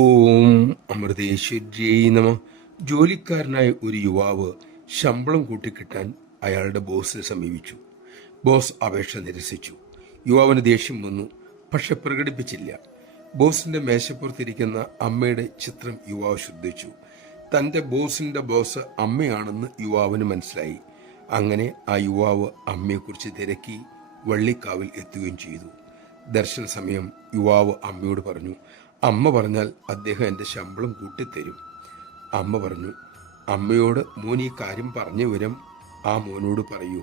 ഓം അമൃതേശ്വര്यै നമ. ജോലിക്കാരനായ ഒരു യുവാവ് ശമ്പളം കൂട്ടിക്കിട്ടാൻ അയാളുടെ ബോസിനെ സമീപിച്ചു. ബോസ് അപേക്ഷ നിരസിച്ചു. യുവാവിന് ദേഷ്യം വന്നു, പക്ഷെ പ്രകടിപ്പിച്ചില്ല. ബോസിന്റെ മേശപ്പുറത്തിരിക്കുന്ന അമ്മയുടെ ചിത്രം യുവാവ് ശ്രദ്ധിച്ചു. തന്റെ ബോസിന്റെ ബോസ് അമ്മയാണെന്ന് യുവാവിന് മനസ്സിലായി. അങ്ങനെ ആ യുവാവ് അമ്മയെക്കുറിച്ച് തിരക്കി വള്ളിക്കാവിൽ എത്തുകയും ചെയ്തു. ദർശന സമയം യുവാവ് അമ്മയോട് പറഞ്ഞു, അമ്മ പറഞ്ഞാൽ അദ്ദേഹം എൻ്റെ ശമ്പളം കൂട്ടിത്തരും. അമ്മ പറഞ്ഞു, അമ്മയോട് മോൻ ഈ കാര്യം പറഞ്ഞ വിവരം ആ മോനോട് പറയൂ.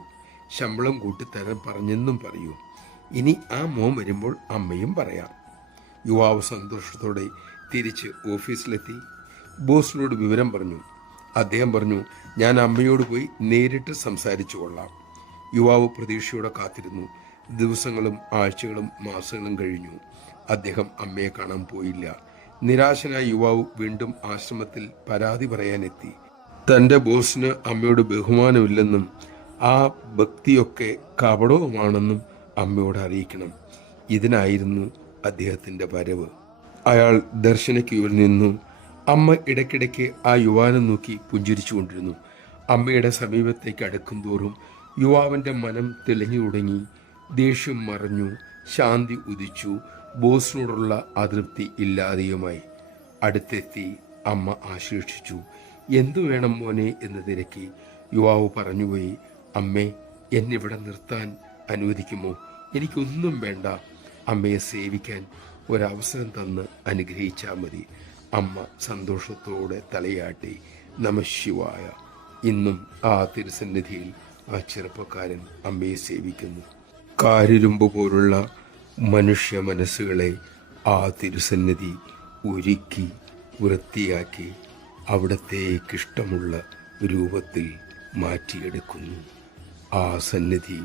ശമ്പളം കൂട്ടിത്തരാൻ പറഞ്ഞെന്നും പറയൂ. ഇനി ആ മോൻ വരുമ്പോൾ അമ്മയും പറയാം. യുവാവ് സന്തോഷത്തോടെ തിരിച്ച് ഓഫീസിലെത്തി ബോസിനോട് വിവരം പറഞ്ഞു. അദ്ദേഹം പറഞ്ഞു, ഞാൻ അമ്മയോട് പോയി നേരിട്ട് സംസാരിച്ചു കൊള്ളാം. യുവാവ് പ്രതീക്ഷയോടെ കാത്തിരുന്നു. ദിവസങ്ങളും ആഴ്ചകളും മാസങ്ങളും കഴിഞ്ഞു. അദ്ദേഹം അമ്മയെ കാണാൻ പോയില്ല. നിരാശനായ യുവാവ് വീണ്ടും ആശ്രമത്തിൽ പരാതി പറയാനെത്തി. തൻ്റെ ബോസിന് അമ്മയോട് ബഹുമാനമില്ലെന്നും ആ ഭക്തിയൊക്കെ കപടവുമാണെന്നും അമ്മയോട് അറിയിക്കണം. ഇതിനായിരുന്നു അദ്ദേഹത്തിൻ്റെ വരവ്. അയാൾ ദർശന ക്യൂവിൽ നിന്നു. അമ്മ ഇടയ്ക്കിടയ്ക്ക് ആ യുവാനെ നോക്കി പുഞ്ചിരിച്ചു കൊണ്ടിരുന്നു. അമ്മയുടെ സമീപത്തേക്ക് അടുക്കും തോറും യുവാവിൻ്റെ മനം തെളിഞ്ഞു തുടങ്ങി. ദേഷ്യം മറഞ്ഞു, ശാന്തി ഉദിച്ചു. ബോസിനോടുള്ള അതൃപ്തി ഇല്ലാതെയുമായി. അടുത്തെത്തി അമ്മ ആശ്ലേഷിച്ചു. എന്തു വേണം മോനെ എന്ന് തിരക്കി. യുവാവ് പറഞ്ഞുപോയി, അമ്മേ, എന്നിവിടെ നിർത്താൻ അനുവദിക്കുമോ? എനിക്കൊന്നും വേണ്ട. അമ്മയെ സേവിക്കാൻ ഒരവസരം തന്ന് അനുഗ്രഹിച്ചാൽ മതി. അമ്മ സന്തോഷത്തോടെ തലയാട്ടി. നമഃശിവായ. ഇന്നും ആ തിരുസന്നിധിയിൽ ആ ചെറുപ്പക്കാരൻ അമ്മയെ സേവിക്കുന്നു. കാരിരുമ്പ് പോലുള്ള മനുഷ്യ മനസ്സുകളെ ആ തിരുസന്നിധി ഒരുക്കി വൃത്തിയാക്കി അവിടത്തേക്കിഷ്ടമുള്ള രൂപത്തിൽ മാറ്റിയെടുക്കുന്നു. ആ സന്നിധി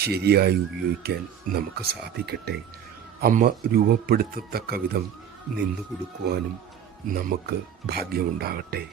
ശരിയായി ഉപയോഗിക്കാൻ നമുക്ക് സാധിക്കട്ടെ. അമ്മ രൂപപ്പെടുത്തത്തക്ക വിധം നിന്നു കൊടുക്കുവാനും നമുക്ക് ഭാഗ്യമുണ്ടാകട്ടെ.